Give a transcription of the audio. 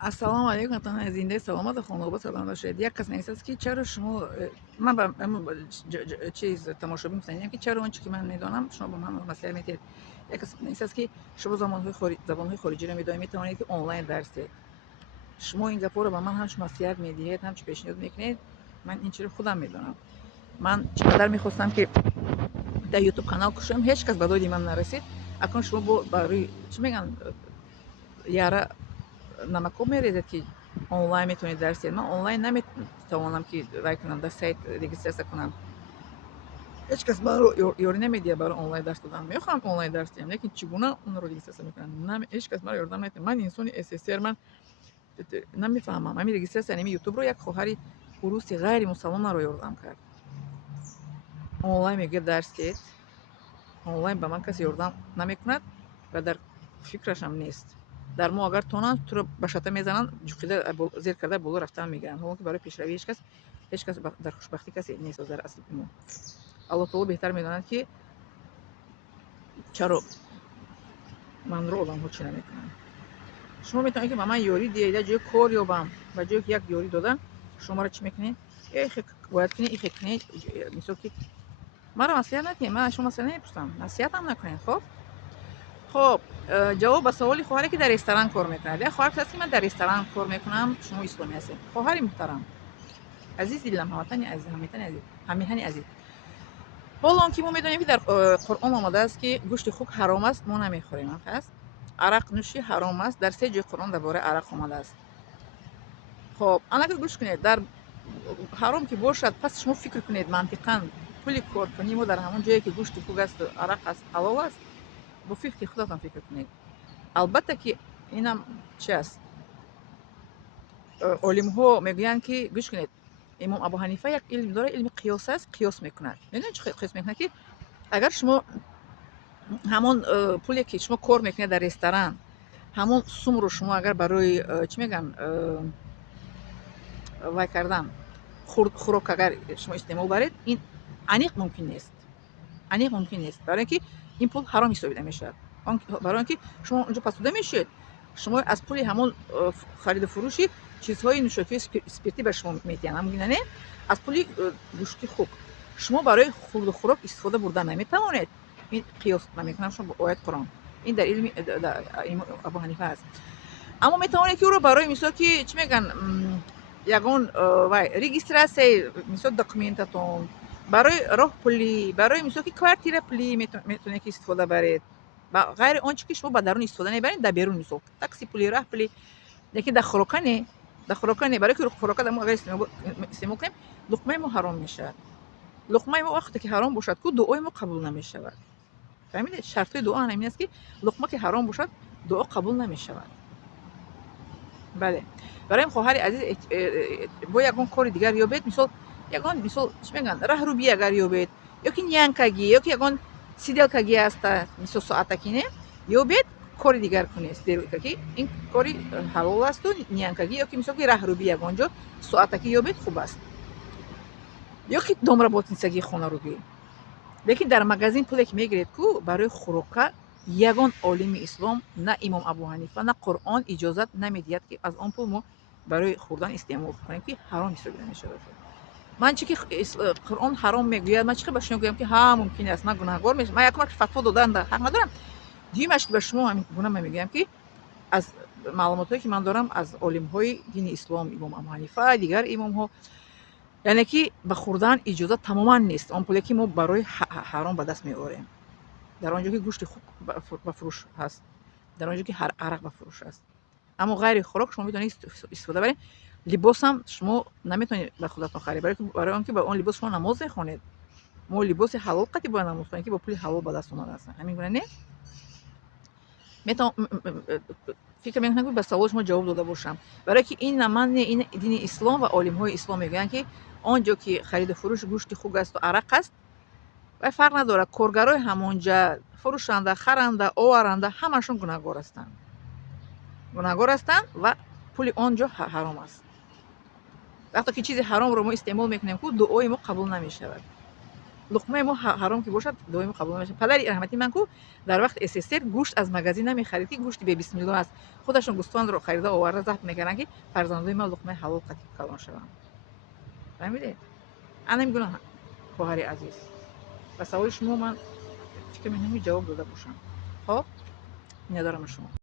ассалому алайкум, ватанҳои зиндаи саломату хонобод салом бошед. Як кас нависаст ки чаро шумо ман ба чиз тамошобин гуфтанидам ки чаро он чӣ ки ман медонам шумо ба ман маслиҳат медиҳед. Як кас нависаст ки шумо забонҳои хориҷиро медонед, метавонед ки онлайн дарс диҳед. Шумо ин гапҳоро ба ман ҳамчун маслиҳат медиҳед, ҳамчун пешниҳод мекунед. Ман ин чиро худам медонам. Ман чӣ қадар мехостам ки дар ютуб канал кушоям, ҳеҷ кас ба доди ман нарасид. Акнун шумо барои чӣ мегӯянд яра намакоб мерезед ки онлайн метавонед дарс диҳед. Ман онлайн наметавонам ки вай кунам, дар сайт регистрация кунам. ҳеҷ кас маро ёрӣ намедиҳад барои онлайн дарс додан. Мехоҳам онлайн дарс диҳам, лекин чӣ гуна онро регистрация мекунам? Ҳеҷ кас маро ёрдам намедиҳад. Ман инсони СССР, ман намефаҳмам. Ҳамин регистрация ҳамин ютубро як хоҳари уруси ғайримусалмон маро ёрдам кард. Онлайн мегӯяд дарс диҳед. Онлайн ба ман касе ёрдам намекунад ва дар фикрашам нест. Дар мо агар тонанд, туро ба шата мезананд, ҷуқида зер карда боло рафтан мегиранд. Ҳоло ки барои пешравии ҳеҷ кас дар хушбахтӣ касе нест дар асли мо. Аллоҳ таоло беҳтар медонад ки чаро манро одамҳо чӣ намекунанд. Шумо метавонед ки ба ман ёрӣ диҳед, як ҷои кор ёбам, ба ҷое ки як ёрӣ додан, шумо маро чӣ мекунед? Бояд кунед, ихе кунед, мисол ки маро маслиҳат надиҳед, ман аз шумо маслиҳат намепурсам, насиҳатам накунед. хоб ҷавоб ба саволи хоҳаре ки дар ресторан кор мекунад. Як хоҳар ҳаст ки ман дар ресторан кор мекунам, шумо исломӣ ҳастед. хоҳари муҳтарам, азизи дилам, ҳамватани азиз, ҳамиҳани азиз. ҳоло он ки мо медонем ки дар Қуръон омадааст ки гӯшти хук ҳаром аст, мо намехӯрем. арақ нӯшӣ ҳаром аст, дар 3 ҷои Қуръон дар бораи арақ омадааст. хоб анака гӯш кунед, дар ҳаром ки бошад, пас шумо фикр кунед мантиқан, пули коркунӣ мо дар ҳамон ҷое ки гӯшти хук асту арақ аст, ҳалол аст. бо фикри худатон фикр кунед. албатта ки инам чи аст, олимҳо мегӯянд ки гӯш кунед, имом Абу Ҳанифа як илм дорад, илми қиёс аст, қиёс мекунад. медонед чӣ қиёс мекунад? Ки агар шумо ҳамон пуле ки шумо кор мекунед дар ресторан, ҳамон сумро шумо агар барои чӣ мегӯянд вай кардан хӯрок агар шумо истеъмол баред, ин аниқ мумкин нест. Аниқ мумкин нест, барои ки ин пул ҳаром ҳисобида мешавад. барои он ки шумо онҷо пасуда мешед, шумо аз пули ҳамон хариду фурӯши чизҳои нӯшокии спиртӣ ба шумо метиҳанд. ҳамгина не? Аз пули гӯшти хук шумо барои хурду хӯрок истифода бурда наметавонед. ин қиёс намекунам шумо бо ояти Қуръон. ин дар илми Абу Ҳанифа аст. аммо метавонед ки ӯро барои мисол ки чӣ мегӯянд ягон регистратсияи мисол документатон, барои роҳпулӣ, барои мисол ки квартира пулӣ метавонед ки истифода баред. ба ғайри он чӣ ки шумо ба дарун истифода мебаред, дар берун мисол такси пулӣ, раҳпулӣ. лекин дар хӯрока не. Дар хӯрока не, барои ки хӯрока дар мо агар истеъмол кунем, луқмаи мо ҳаром мешавад. луқмаи мо вақте ки ҳаром бошад, ку дуои мо қабул намешавад. фаҳмидед? шартҳои дуо ҳамин аст ки луқма ки ҳаром бошад, дуо қабул намешавад. бале. барои ин хоҳари азиз бо ягон кори дигар ёбед, ягон мисол чӣ мегӯянд раҳрӯбӣ агар ёбед, ё ки нянкагӣ, ё ки ягон сиделкагӣ аста, мисол соатакӣ не, ёбед, кори дигар кунед, ки ин кори ҳалол асту нянкагӣ, ё ки мисол ки раҳрӯбӣ ягон ҷо соатакӣ ёбед, хуб аст. ё ки домработницагӣ, хонарӯбӣ. лекин дар магазин пуле ки мегиред ку барои хӯрока, ягон олими ислом, на имом Абу Ҳанифа, на Қуръон иҷозат намедиҳад ки аз он пул мо барои хӯрдан истеъмол кунем, ки ҳаром ҳисобида мешавад. ман чӣ ки Қуръон ҳаром мегӯяд, ман чӣ ки ба шумо гӯям ки ҳа мумкин аст, ман гунаҳгор мешавам. ман якумар ки фатво додан ҳақ надорам. дуюмаш ки ба шумо ҳамин гуна ман мегӯям ки аз маълумотҳое ки ман дорам аз олимҳои дини ислом, имом Абу Ҳанифа, дигар имомҳо, яъне ки ба хӯрдан иҷозат тамоман нест. Он пуле ки мо барои ҳаром ба даст меорем. дар он ҷо ки гӯшти хук ба фурӯш ҳаст, дар он ҷо ки арақ ба фурӯш аст. аммо ғайри хӯрок шумо метавонед истифода баред. либосам шумо наметавонед ба худатон харед, барои он ки ба он либос шумо намоз мехонед. мо либоси ҳалол қати бояд намоз хонем, ки бо пули ҳалол ба даст омадааст. ҳамин гуна не? фикр мекунам ки ба саволи шумо ҷавоб дода бошам. барое ки ин ман не, ин дини ислом ва олимҳои ислом мегӯянд ки он ҷо ки хариду фурӯши гӯшти хук асту арақ аст, вай фарқ надорад, коргарои ҳамонҷа, фурӯшанда, харанда, оваранда, ҳамашон гунаҳгор ҳастанд. гунаҳгор ҳастанд ва пули он ҷо ҳаром аст. вақте ки чизи ҳаромро мо истеъмол мекунем ку дуои мо қабул намешавад. لقمه ما حرام که باشد دائم قبول نمیشه. پدر رحمتی من کو در وقت اسسر گوشت از مغازه نمیخریدی، گوشت به بسم الله است، خودشون گوسفند رو خریده آورده ذبح میکنن که فرزندای ما لقمه حلال قطعی کلان شوند. فهمیدید؟ انا میگم خواهر عزیز و سوال شما من فکر می‌کنم جواب داده باشم. خب ندارم شما